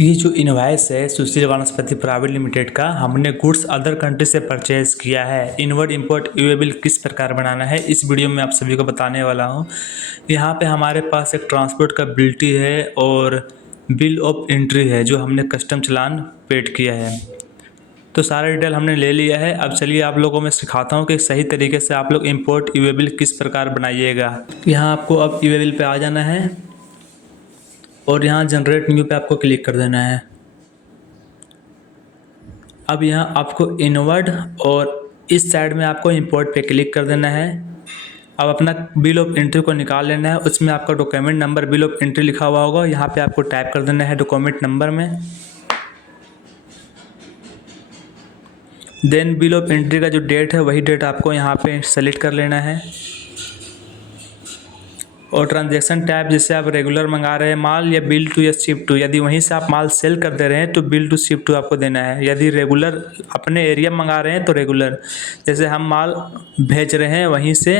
ये जो इनवॉइस है सुशील वनस्पति प्राइवेट लिमिटेड का, हमने गुड्स अदर कंट्री से परचेज किया है। इनवर्ड इंपोर्ट यूएबल किस प्रकार बनाना है इस वीडियो में आप सभी को बताने वाला हूँ। यहाँ पे हमारे पास एक ट्रांसपोर्ट का बिल्टी है और बिल ऑफ एंट्री है जो हमने कस्टम चालान पेड किया है। तो सारा डिटेल हमने ले लिया है। अब चलिए आप लोगों में सिखाता हूँ कि सही तरीके से आप लोग इंपोर्ट यूएबल किस प्रकार बनाइएगा। यहाँ आपको अब यूएबल पे आ जाना है और यहाँ जनरेट न्यू पे आपको क्लिक कर देना है। अब यहाँ आपको इनवर्ड और इस साइड में आपको इंपोर्ट पे क्लिक कर देना है। अब अपना बिल ऑफ एंट्री को निकाल लेना है। उसमें आपका document number bill of entry लिखा हुआ होगा, यहाँ पे आपको टाइप कर देना है डॉक्यूमेंट नंबर में। देन बिल ऑफ एंट्री का जो डेट है वही डेट आपको यहाँ पे सेलेक्ट कर लेना है। और ट्रांजैक्शन टाइप जैसे आप रेगुलर मंगा रहे हैं माल या बिल टू या शिप टू, यदि वहीं से आप माल सेल कर दे रहे हैं तो बिल टू शिप टू आपको देना है। यदि रेगुलर अपने एरिया मंगा रहे हैं तो रेगुलर, जैसे हम माल भेज रहे हैं वहीं से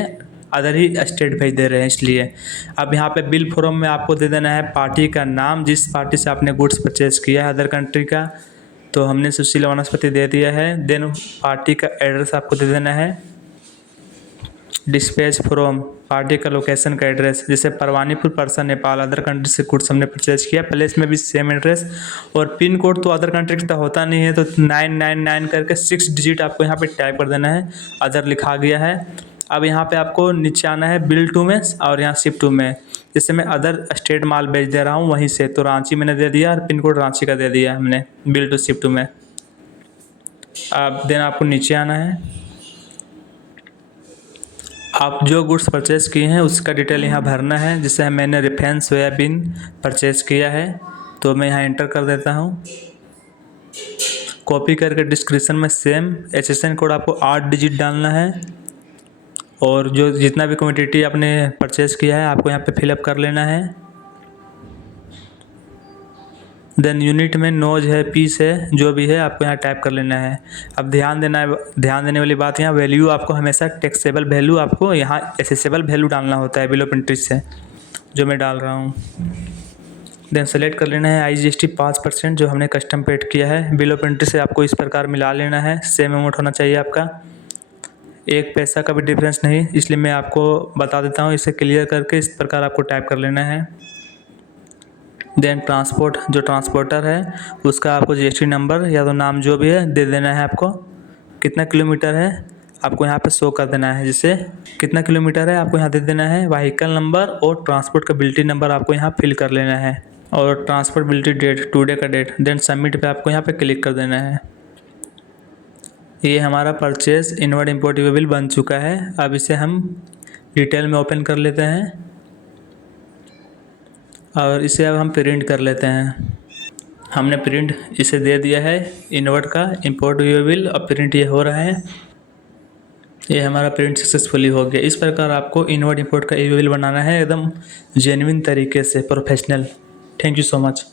अदर ही स्टेट भेज दे रहे हैं इसलिए। अब यहाँ पे बिल फॉर्म में आपको दे देना है पार्टी का नाम, जिस पार्टी से आपने गुड्स परचेज किया है अदर कंट्री का, तो हमने सुशील वनस्पति दे दिया है। देन पार्टी का एड्रेस आपको दे देना है। डिस्पैच फ्रॉम पार्टी का लोकेशन का एड्रेस, जैसे परवानीपुर परसा नेपाल अदर कंट्री से गुड्स हमने परचेज किया, प्लेस में भी सेम एड्रेस। और पिन कोड तो अदर कंट्री का होता नहीं है तो 999 करके 6 डिजिट आपको यहाँ पे टाइप कर देना है। अदर लिखा गया है। अब यहाँ पे आपको नीचे आना है बिल टू में और यहाँ शिप टू में। जैसे मैं अदर स्टेट माल बेच दे रहा हूँ वहीं से, तो रांची मैंने दे दिया और पिन कोड रांची का दे दिया हमने बिल टू शिप टू में। अब देन आपको नीचे आना है। आप जो गुड्स परचेज़ किए हैं उसका डिटेल यहाँ भरना है। जैसे मैंने रिफाइंड सोयाबीन परचेज़ किया है तो मैं यहाँ एंटर कर देता हूँ। कॉपी करके डिस्क्रिप्शन में सेम एसएसएन कोड आपको 8 डिजिट डालना है। और जो जितना भी क्वांटिटी आपने परचेज़ किया है आपको यहाँ पे फिलअप कर लेना है। देन यूनिट में नोज है, पीस है, जो भी है आपको यहाँ टाइप कर लेना है। अब ध्यान देने वाली बात, यहाँ वैल्यू आपको हमेशा टैक्सेबल वैल्यू आपको यहाँ एसेसेबल वैल्यू डालना होता है बिल ऑफ एंट्री से, जो मैं डाल रहा हूँ। देन सेलेक्ट कर लेना है IGST 5% जो हमने कस्टम पेड किया है। बिल ऑफ एंट्री से आपको इस प्रकार मिला लेना है, सेम अमाउंट होना चाहिए आपका, 1 पैसा का भी डिफरेंस नहीं, इसलिए मैं आपको बता देता हूँ। इसे क्लियर करके इस प्रकार आपको टाइप कर लेना है। देन ट्रांसपोर्ट, जो ट्रांसपोर्टर है उसका आपको GST नंबर या तो नाम जो भी है दे देना है। आपको कितना किलोमीटर है आपको यहाँ पे शो कर देना है। जैसे कितना किलोमीटर है आपको यहाँ दे देना है। व्हीकल नंबर और ट्रांसपोर्ट का बिल्टी नंबर आपको यहाँ फिल कर लेना है। और ट्रांसपोर्ट बिल्टी डेट, टुडे का डेट। देन सबमिट पे आपको यहाँ पे क्लिक कर देना है। ये हमारा परचेज इनवर्ड इंपोर्ट यूएबल बन चुका है। अब इसे हम डिटेल में ओपन कर लेते हैं और इसे अब हम प्रिंट कर लेते हैं। हमने प्रिंट इसे दे दिया है इनवर्ड का इंपोर्ट यूएबल, अब प्रिंट ये हो रहा है। ये हमारा प्रिंट सक्सेसफुली हो गया। इस प्रकार आपको इनवर्ड इंपोर्ट का यूएबल बनाना है एकदम जेन्युइन तरीके से, professional. Thank you so much.